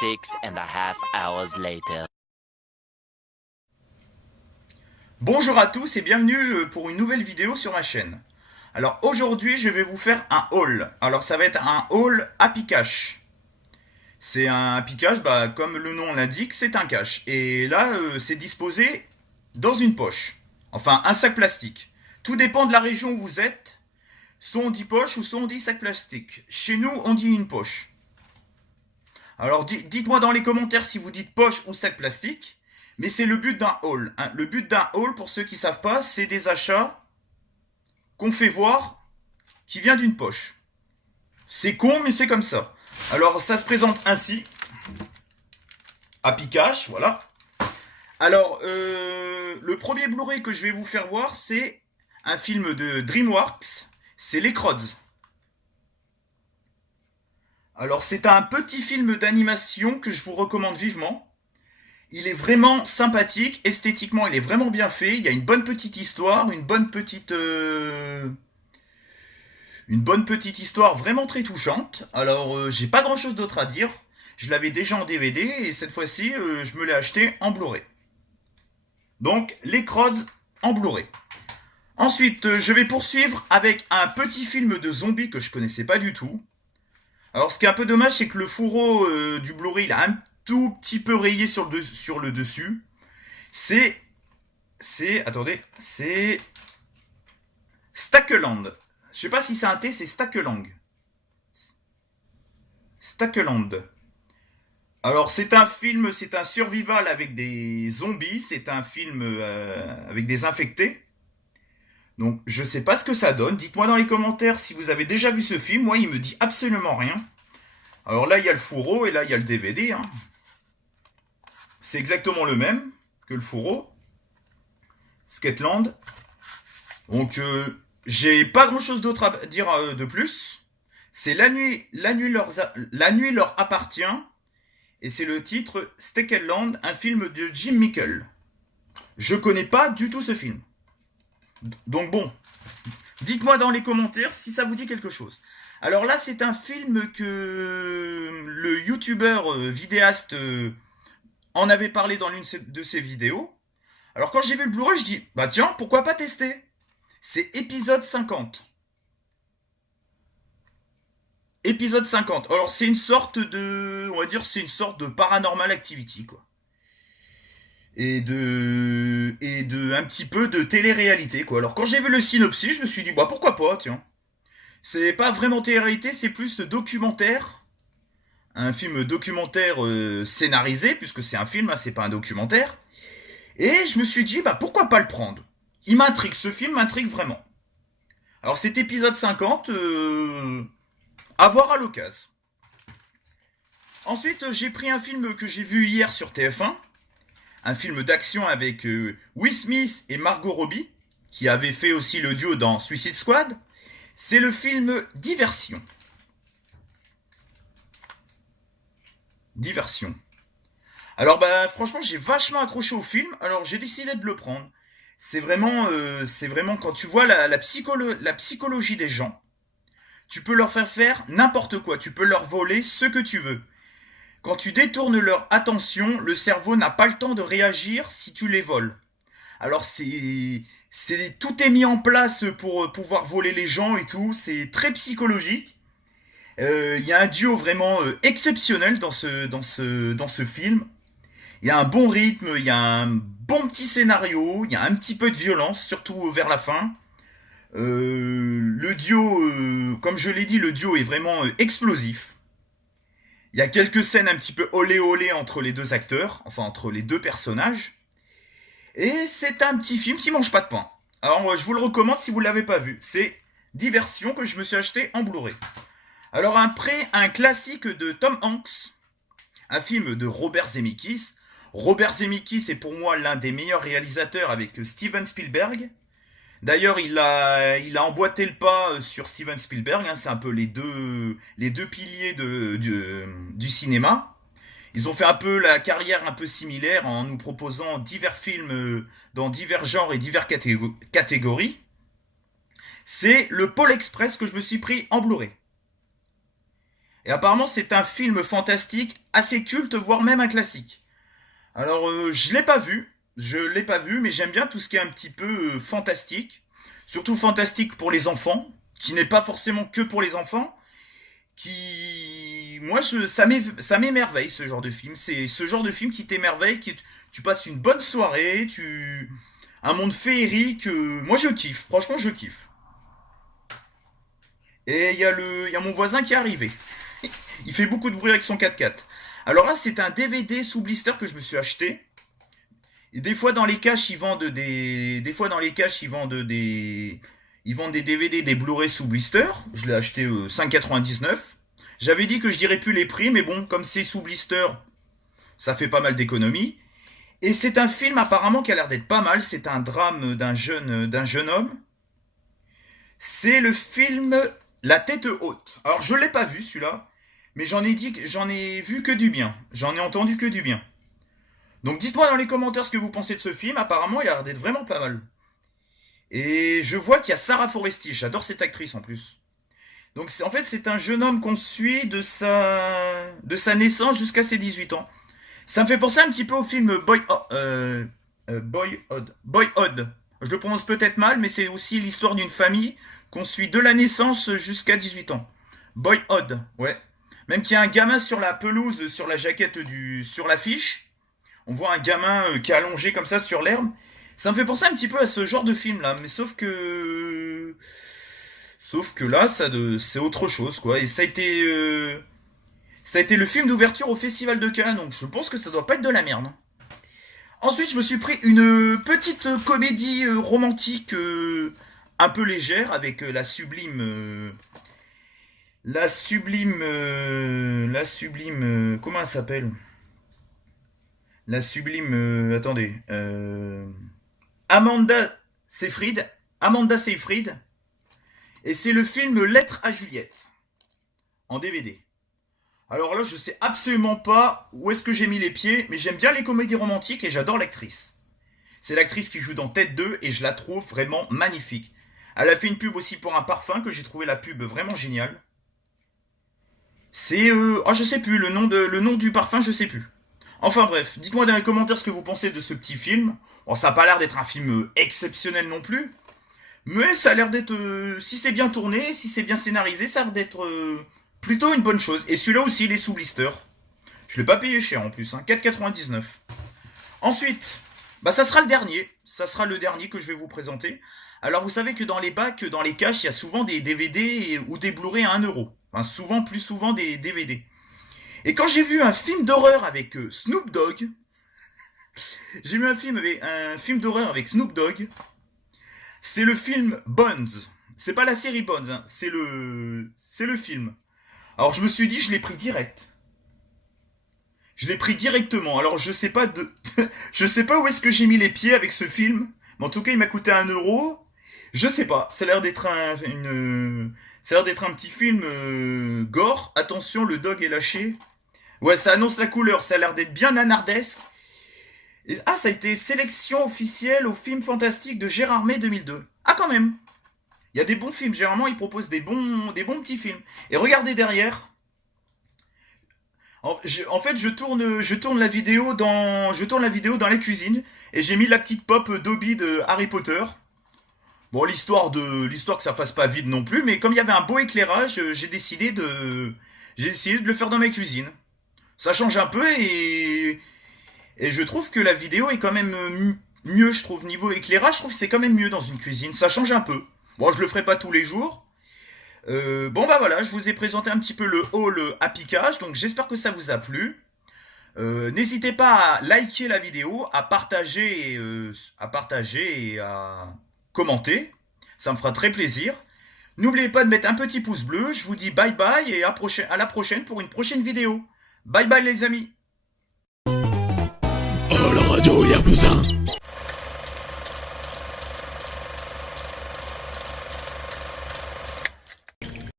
6.5 hours later. Bonjour à tous et bienvenue pour une nouvelle vidéo sur ma chaîne. Alors aujourd'hui je vais vous faire un haul. Alors ça va être un haul Happy Cash. C'est un Happy Cash, comme le nom l'indique, c'est un cash. Et là c'est disposé dans une poche. Enfin un sac plastique. Tout dépend de la région où vous êtes. Soit on dit poche ou soit on dit sac plastique. Chez nous on dit une poche. Alors dites-moi dans les commentaires si vous dites poche ou sac plastique. Mais c'est le but d'un haul. Hein. Le but d'un haul, pour ceux qui ne savent pas, c'est des achats qu'on fait voir qui vient d'une poche. C'est con, mais c'est comme ça. Alors, ça se présente ainsi. Happy Cash, voilà. Alors, le premier Blu-ray que je vais vous faire voir, c'est un film de DreamWorks. C'est Les Croods. Alors, c'est un petit film d'animation que je vous recommande vivement. Il est vraiment sympathique, esthétiquement il est vraiment bien fait, il y a une bonne petite histoire, une bonne petite histoire vraiment très touchante. Alors j'ai pas grand chose d'autre à dire, je l'avais déjà en DVD et cette fois-ci je me l'ai acheté en Blu-ray. Donc les Croods en Blu-ray. Ensuite je vais poursuivre avec un petit film de zombies que je connaissais pas du tout. Alors ce qui est un peu dommage c'est que le fourreau du Blu-ray il a un tout petit peu rayé sur le dessus. C'est Stackeland. Je sais pas si c'est un T, c'est Stackeland. Stackeland. Alors c'est un film, c'est un survival avec des zombies, c'est un film avec des infectés. Donc je sais pas ce que ça donne. Dites-moi dans les commentaires si vous avez déjà vu ce film. Moi il me dit absolument rien. Alors là il y a le fourreau et là il y a le DVD. Hein. C'est exactement le même que le fourreau. Skateland. Donc, j'ai pas grand chose d'autre à dire de plus. C'est la nuit leur appartient. Et c'est le titre Skateland, un film de Jim Mickle. Je connais pas du tout ce film. Donc bon, dites-moi dans les commentaires si ça vous dit quelque chose. Alors là, c'est un film que le youtubeur vidéaste en avait parlé dans l'une de ses vidéos. Alors quand j'ai vu le Blu-ray, je dis, bah tiens, pourquoi pas tester? C'est épisode 50. Épisode 50. Alors c'est une sorte de, on va dire, c'est une sorte de paranormal activity, quoi. Et de un petit peu de télé-réalité, quoi. Alors quand j'ai vu le synopsis, je me suis dit, bah pourquoi pas, tiens. C'est pas vraiment télé-réalité, c'est plus documentaire. Un film documentaire scénarisé, puisque c'est un film, hein, c'est pas un documentaire. Et je me suis dit, bah pourquoi pas le prendre? Il m'intrigue, ce film m'intrigue vraiment. Alors cet épisode 50, à voir à l'occasion. Ensuite, j'ai pris un film que j'ai vu hier sur TF1, un film d'action avec Will Smith et Margot Robbie, qui avait fait aussi le duo dans Suicide Squad. C'est le film Diversion. Diversion. Alors franchement j'ai vachement accroché au film, alors j'ai décidé de le prendre. C'est vraiment quand tu vois la psychologie des gens, tu peux leur faire n'importe quoi, tu peux leur voler ce que tu veux. Quand tu détournes leur attention, le cerveau n'a pas le temps de réagir si tu les voles. Alors tout est mis en place pour pouvoir voler les gens et tout, c'est très psychologique. Il y a un duo vraiment exceptionnel dans ce film. Il y a un bon rythme, il y a un bon petit scénario, il y a un petit peu de violence, surtout vers la fin. Le duo, comme je l'ai dit, le duo est vraiment explosif. Il y a quelques scènes un petit peu olé olé entre les deux acteurs, enfin entre les deux personnages. Et c'est un petit film qui mange pas de pain. Alors je vous le recommande si vous ne l'avez pas vu. C'est Diversion que je me suis acheté en Blu-ray. Alors après, un classique de Tom Hanks, un film de Robert Zemeckis. Robert Zemeckis est pour moi l'un des meilleurs réalisateurs avec Steven Spielberg. D'ailleurs, il a emboîté le pas sur Steven Spielberg. Hein, c'est un peu les deux piliers du cinéma. Ils ont fait un peu la carrière un peu similaire en nous proposant divers films dans divers genres et diverses catégories. C'est le Pôle Express que je me suis pris en Blu-ray. Et apparemment, c'est un film fantastique, assez culte, voire même un classique. Alors, je l'ai pas vu. Je l'ai pas vu, mais j'aime bien tout ce qui est un petit peu fantastique. Surtout fantastique pour les enfants, qui n'est pas forcément que pour les enfants. Moi, ça m'émerveille ce genre de film. C'est ce genre de film qui t'émerveille, tu passes une bonne soirée, un monde féerique. Moi, je kiffe. Franchement, je kiffe. Et il y a mon voisin qui est arrivé. Il fait beaucoup de bruit avec son 4x4. Alors là, c'est un DVD sous blister que je me suis acheté. Et des fois dans les caches, des fois dans les caches, ils vendent des DVD, des Blu-ray sous blister. Je l'ai acheté 5,99. J'avais dit que je dirais plus les prix, mais bon, comme c'est sous blister, ça fait pas mal d'économies. Et c'est un film apparemment qui a l'air d'être pas mal. C'est un drame d'un jeune homme. C'est le film La tête haute. Alors je l'ai pas vu celui-là, mais j'en ai vu que du bien. J'en ai entendu que du bien. Donc dites-moi dans les commentaires ce que vous pensez de ce film. Apparemment, il a l'air d'être vraiment pas mal. Et je vois qu'il y a Sarah Foresti. J'adore cette actrice en plus. Donc en fait, c'est un jeune homme qu'on suit de sa naissance jusqu'à ses 18 ans. Ça me fait penser un petit peu au film Boyhood. Je le prononce peut-être mal, mais c'est aussi l'histoire d'une famille qu'on suit de la naissance jusqu'à 18 ans. Boyhood, ouais. Même qu'il y a un gamin sur la pelouse, sur la jaquette sur l'affiche. On voit un gamin qui est allongé comme ça sur l'herbe. Ça me fait penser un petit peu à ce genre de film là, mais sauf que là, c'est autre chose quoi. Et ça a été le film d'ouverture au Festival de Cannes, donc je pense que ça doit pas être de la merde. Ensuite, je me suis pris une petite comédie romantique un peu légère avec comment elle s'appelle? La sublime, attendez, Amanda Seyfried, Amanda Seyfried, et c'est le film Lettre à Juliette, en DVD. Alors là, je sais absolument pas où est-ce que j'ai mis les pieds, mais j'aime bien les comédies romantiques et j'adore l'actrice. C'est l'actrice qui joue dans Tête 2 et je la trouve vraiment magnifique. Elle a fait une pub aussi pour un parfum que j'ai trouvé la pub vraiment géniale. C'est je sais plus le nom du parfum, je sais plus. Enfin bref, dites-moi dans les commentaires ce que vous pensez de ce petit film. Bon, ça a pas l'air d'être un film exceptionnel non plus, mais ça a l'air d'être, si c'est bien tourné, si c'est bien scénarisé, ça a l'air d'être plutôt une bonne chose. Et celui-là aussi, il est sous blister. Je l'ai pas payé cher en plus, hein, 4,99. Ensuite, ça sera le dernier. Ça sera le dernier que je vais vous présenter. Alors vous savez que dans les bacs, dans les caches, il y a souvent des DVD ou des Blu-ray à 1€. Enfin, plus souvent des DVD. Et quand j'ai vu un film d'horreur avec Snoop Dogg, j'ai vu un film d'horreur avec Snoop Dogg. C'est le film Bones. C'est pas la série Bones, hein, c'est le film. Alors je me suis dit, je l'ai pris direct. Je l'ai pris directement. Alors je sais pas je sais pas où est-ce que j'ai mis les pieds avec ce film. Mais en tout cas, il m'a coûté 1€. Je sais pas. Ça a l'air d'être un petit film gore. Attention, le dog est lâché. Ouais, ça annonce la couleur. Ça a l'air d'être bien nanardesque. Ça a été sélection officielle au film fantastique de Gérard May 2002. Ah, quand même. Il y a des bons films. Généralement, ils proposent des bons petits films. Et regardez derrière. En fait, je tourne la vidéo dans la cuisine et j'ai mis la petite pop Dobby de Harry Potter. Bon, l'histoire que ça fasse pas vide non plus, mais comme il y avait un beau éclairage, j'ai décidé de le faire dans ma cuisine. Ça change un peu et je trouve que la vidéo est quand même mieux, je trouve, niveau éclairage, je trouve que c'est quand même mieux dans une cuisine. Ça change un peu. Bon, je le ferai pas tous les jours. Voilà, je vous ai présenté un petit peu le haul à piquage, donc j'espère que ça vous a plu. N'hésitez pas à liker la vidéo, à partager et à commenter. Ça me fera très plaisir. N'oubliez pas de mettre un petit pouce bleu. Je vous dis bye bye et à la prochaine pour une prochaine vidéo. Bye bye les amis. Oh la radio, il y a Poussin.